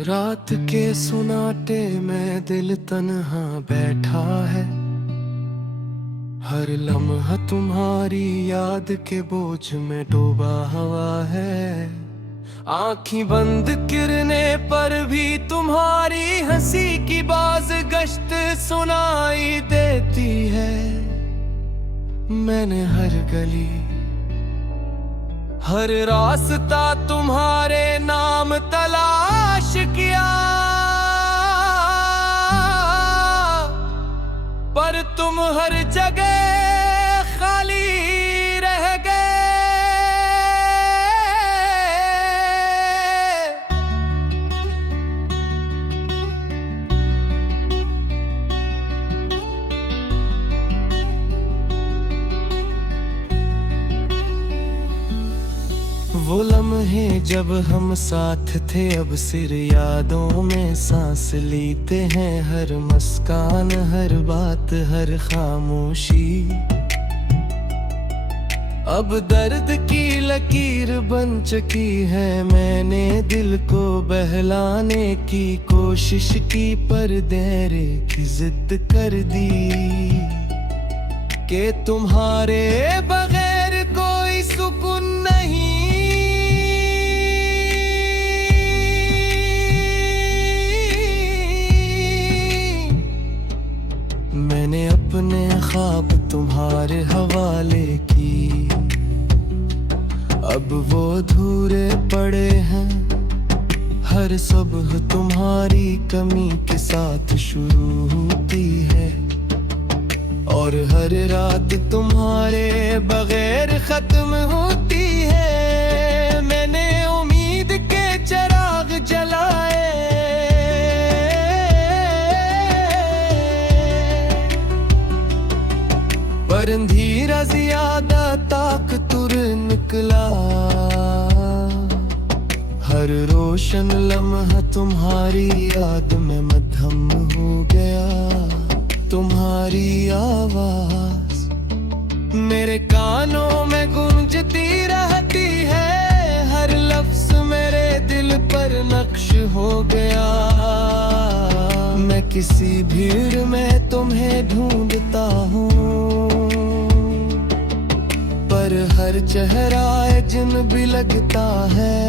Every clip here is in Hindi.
रात के सुनाटे में दिल तन्हा बैठा है। हर लम्हा तुम्हारी याद के बोझ में डूबा हुआ है। आँखी बंद किरने पर भी तुम्हारी हंसी की बाज गश्त सुनाई देती है। मैंने हर गली हर रास्ता तुम्हारे नाम तलाश किया, पर तुम हर जगह खाली रह गए। वो लम्हे जब हम साथ थे अब सिर यादों में सांस लेते हैं। हर मुस्कान हर बात हर खामोशी अब दर्द की लकीर बन चुकी है। मैंने दिल को बहलाने की कोशिश की पर देरे की जिद कर दी कि तुम्हारे बगैर कोई सुकून नहीं। मैंने अपने ख्वाब तुम्हारे हवाले की, अब वो अधूरे पड़े हैं। हर सुबह तुम्हारी कमी के साथ शुरू होती है और हर रात तुम्हारे बगैर खत्म होती है। मैंने उम्मीद के चिराग जलाए पर अंधेरा ज्यादा ताकतुर निकला। हर रोशन लम्हा तुम्हारी याद में मद्धम हो गया। तुम्हारी आवाज मेरे कानों में गूंजती रहती है। हर लफ्ज मेरे दिल पर नक्श हो गया। मैं किसी भीड़ में तुम्हें ढूंढता हूँ पर हर चेहरा जिन भी लगता है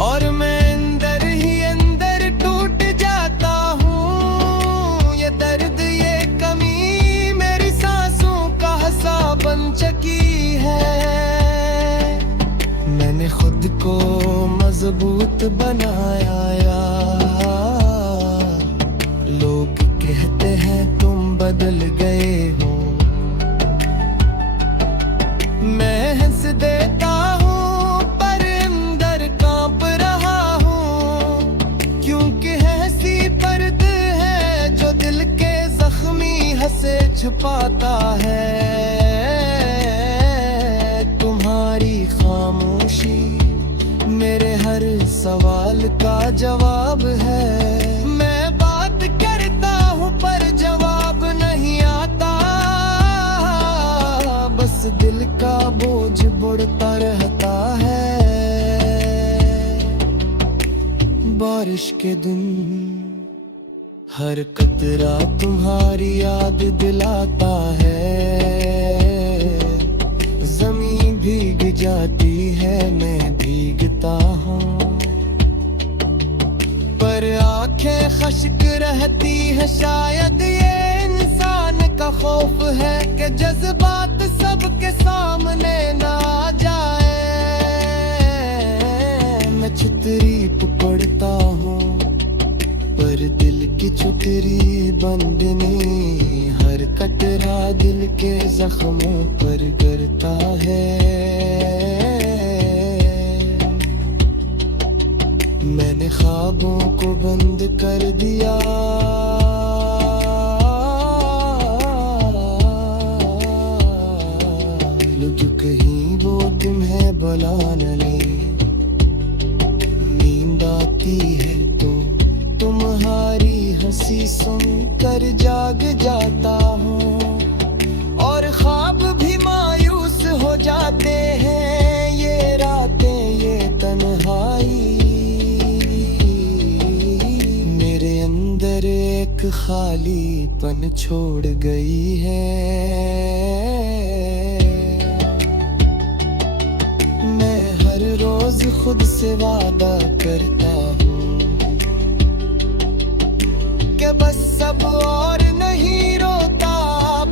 और मैं अंदर ही अंदर टूट जाता हूँ। ये दर्द ये कमी मेरी सांसों का हंसा बन चुकी है। मैंने खुद को मजबूत बनाया यार। लोग कहते हैं तुम बदल गए हो। मैं हंस देता हूँ पर अंदर कांप रहा हूँ, क्योंकि हंसी पर्द है जो दिल के जख्मी हंसे छुपाता है। तुम्हारी खामोशी मेरे हर सवाल का जवाब है। मैं बात करता हूँ पर जवाब नहीं आता। बस दिल का बोझ बढ़ता रहता है। बारिश के दिन हर कतरा तुम्हारी याद दिलाता है। जमीन भीग जाती है मैं भीगता हूँ पर आंखें खश्क रहती है। शायद ये इंसान का खौफ है कि जज्बात सबके सामने ना आ जाए। मैं छतरी पकड़ता हूँ पर दिल की छतरी बंद नहीं। हर कतरा दिल के जख्मों पर गिरता है। मैंने ख्वाबों को बंद कर दिया लोग कहीं वो तुम्हें बुला न ले। नींद आती है तो तुम्हारी हंसी सुनकर जाग जाता हूँ और ख्वाब भी मायूस हो जाते हैं। ये रातें ये तन्हाई एक खालीपन छोड़ गई है। मैं हर रोज खुद से वादा करता हूँ कि बस सब और नहीं रोता,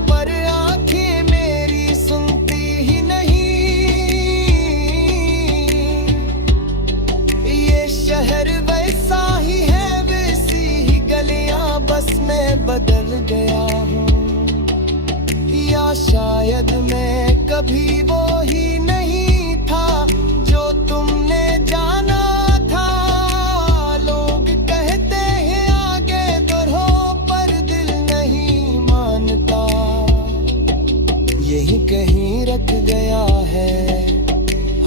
पर आंखें मेरी सुनती ही नहीं। ये शहर वैसा ही है, वैसी ही गलियां, बस मैं बदल गया हूँ। या शायद मैं कभी वो ही नहीं था जो तुमने जाना था। लोग कहते हैं आगे बढ़ो, पर दिल नहीं मानता। यही कहीं रख गया है,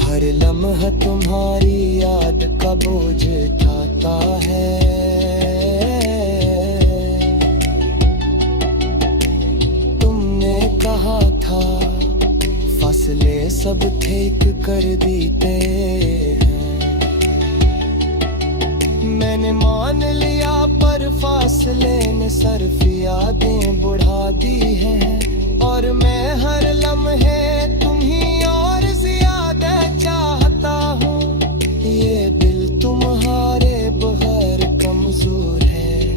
हर लम्हा तुम्हारी याद का बोझ उठाता है। तुमने कहा था फासले सब ठीक कर देते हैं। मैंने मान लिया, पर फासले ने सिर्फ यादें बढ़ा दी हैं। और मैं हर लम्हे तुम्हीं और ज्यादा चाहता हूँ। ये दिल तुम्हारे बगैर कमजोर है,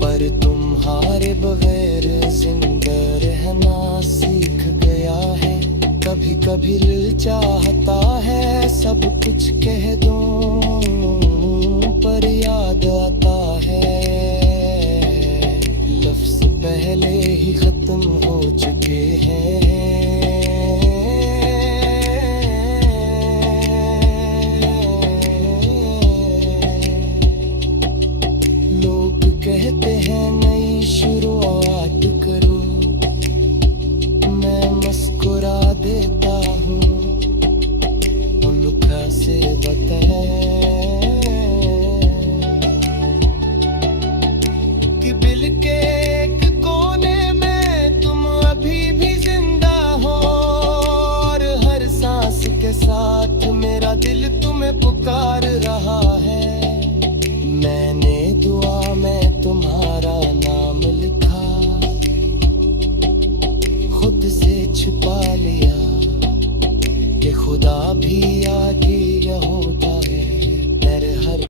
पर तुम्हारे बगैर जिंदा रहना सीख गया है। कभी कभी दिल चाहता है सब कुछ कह दूं, पर याद आता है लफ्ज़ पहले ही खत्म हो चुके हैं। लोग कहते हैं नई शुरुआत करो, मैं मुस्कुरा देता हूँ उनका से कि दिल के एक कोने में तुम अभी भी जिंदा हो। और हर सांस के साथ मेरा दिल तुम्हें पुकार रहा है। मैंने दुआ में तुम्हारा नाम लिखा, खुद से छिपा लिया कि खुदा भी आगे यह होता है। मेरे हर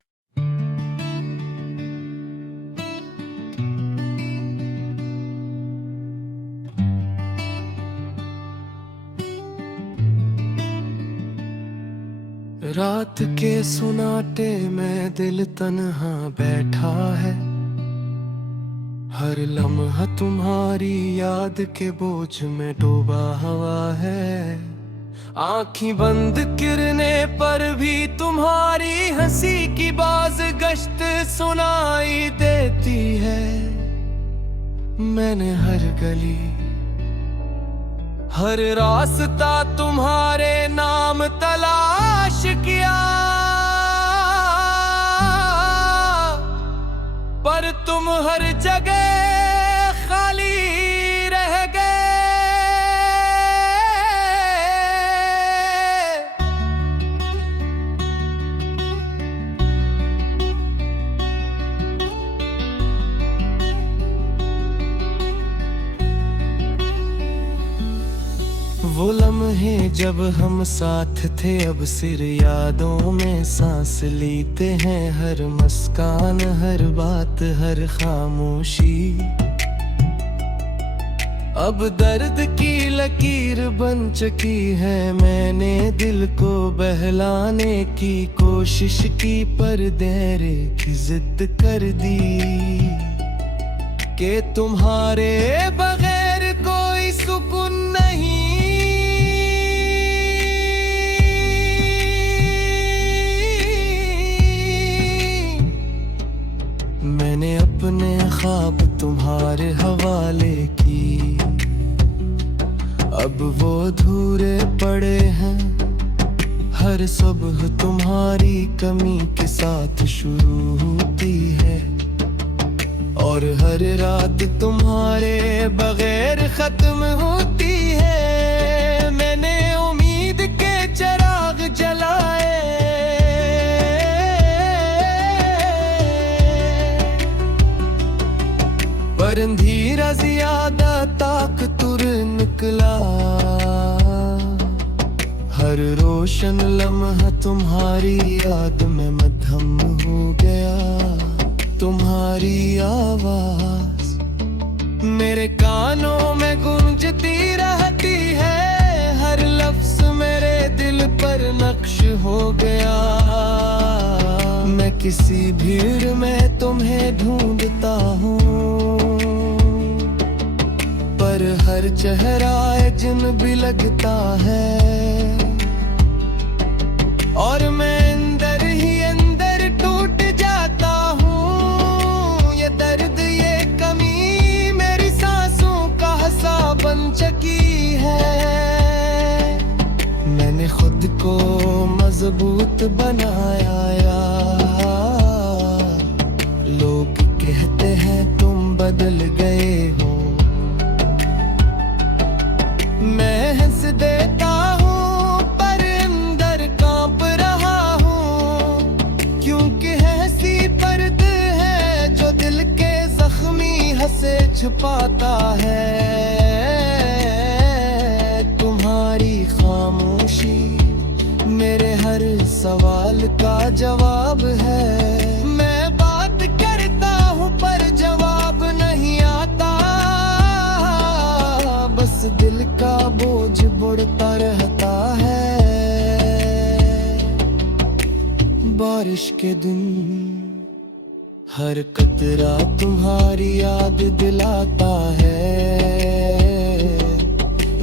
रात के सुनाटे में दिल तन्हा बैठा है। हर लम्हा तुम्हारी याद के बोझ में डूबा हुआ है। आँखी बंद किरने पर भी तुम्हारी हंसी की बाज गश्त सुनाई देती है। मैंने हर गली हर रास्ता तुम्हारे नाम तलाश किया, पर तुम हर जगह खाली रह गए। वो लम्हे जब हम साथ थे अब सिर यादों में सांस लेते हैं। हर मुस्कान हर बात हर खामोशी अब दर्द की लकीर बन चुकी है। मैंने दिल को बहलाने की कोशिश की, पर देरे की जिद कर दी कि तुम्हारे बगैर कोई सुकून नहीं। मैंने अपने ख्वाब तुम्हारे हवाले की, अब वो अधूरे पड़े हैं। हर सुबह तुम्हारी कमी के साथ शुरू होती है, और हर रात तुम्हारे बगैर खत्म होती है। मैंने उम्मीद के चिराग जलाए, क्षण लम्हा तुम्हारी याद में मध्यम हो गया। तुम्हारी आवाज मेरे कानों में गूंजती रहती है, हर लफ्ज मेरे दिल पर नक्श हो गया। मैं किसी भीड़ में तुम्हें ढूंढता हूँ, पर हर चेहरा जिन भी लगता है, और मैं अंदर ही अंदर टूट जाता हूँ। ये दर्द ये कमी मेरी सांसों का हिस्सा बन चुकी है। मैंने खुद को मजबूत बनाया यार, लोग कहते हैं तुम बदल गए हो। मैं हंस देता हूँ पर अंदर कांप रहा हूँ, क्योंकि हंसी पर्द है जो दिल के जख्मी हंसे छुपाता है। तुम्हारी खामोशी मेरे हर सवाल का जवाब है। मैं बात करता हूँ पर जवाब नहीं आता, बस दिल का बोझ बढ़ता रहता है। बारिश के दिन हर कतरा तुम्हारी याद दिलाता है।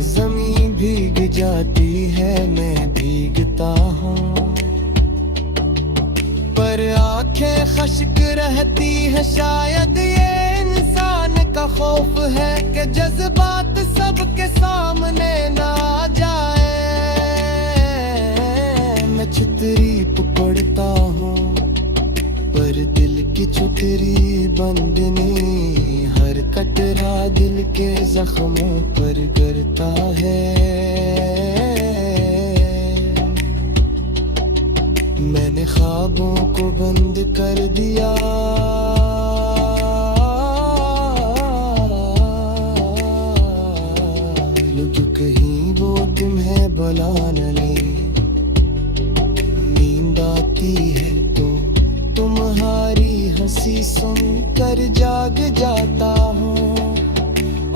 जमीन भीग जाती है, मैं भीगता हूँ, पर आंखें खश्क रहती है। शायद ये इंसान का खौफ है कि जज्बात सबके सामने ना आ जाए। मैं छतरी पकड़ता हूँ पर दिल की छतरी बंद नहीं, हर कतरा दिल के जख्मों पर गिरता है। मैंने ख्वाबों को बंद कर दिया, कहीं वो तुम्हें बुला न ले। नींद आती है तो तुम्हारी हंसी सुनकर जाग जाता हूँ,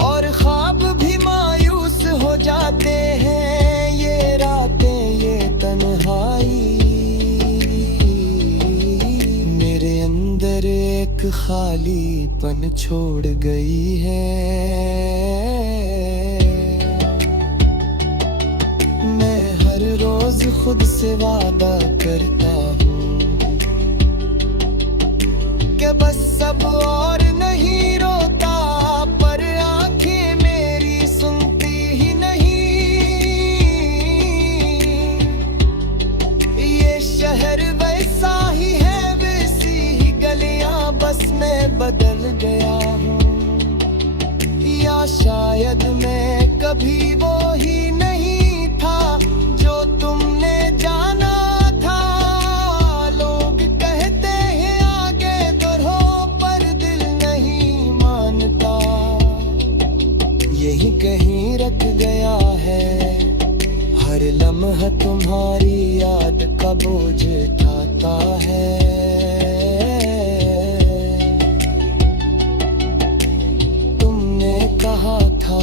और ख्वाब भी मायूस हो जाते हैं। ये रातें ये तन्हाई मेरे अंदर एक खालीपन छोड़ गई है। रोज खुद से वादा करता हूँ कि बस सब और नहीं रोता, पर आंखें मेरी सुनती ही नहीं। ये शहर वैसा ही है, वैसी ही गलियां, बस मैं बदल गया हूँ। या शायद मैं कभी वो ही नहीं था जो तुमने जाना था। लोग कहते हैं आगे बढ़ो, पर दिल नहीं मानता। यही कहीं रख गया है, हर लम्हा तुम्हारी याद का बोझ उठाता है। तुमने कहा था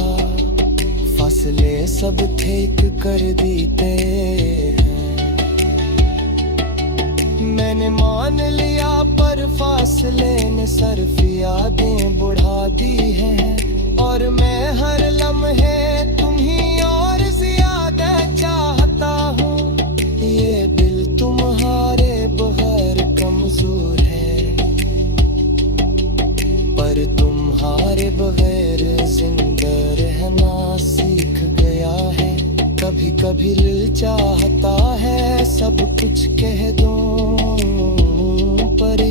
फासले सब ठीक कर देते हैं, मैंने मान लिया पर फासले ने सिर्फ यादें बढ़ा दी हैं। और मैं हर लम्हे तुम्हीं और ज्यादा चाहता हूँ। ये दिल तुम्हारे बगैर कमजोर है, पर तुम्हारे बगैर जिंदा रहना सीख गया है। कभी कभी दिल चाहता है सब कुछ कह दूं, पर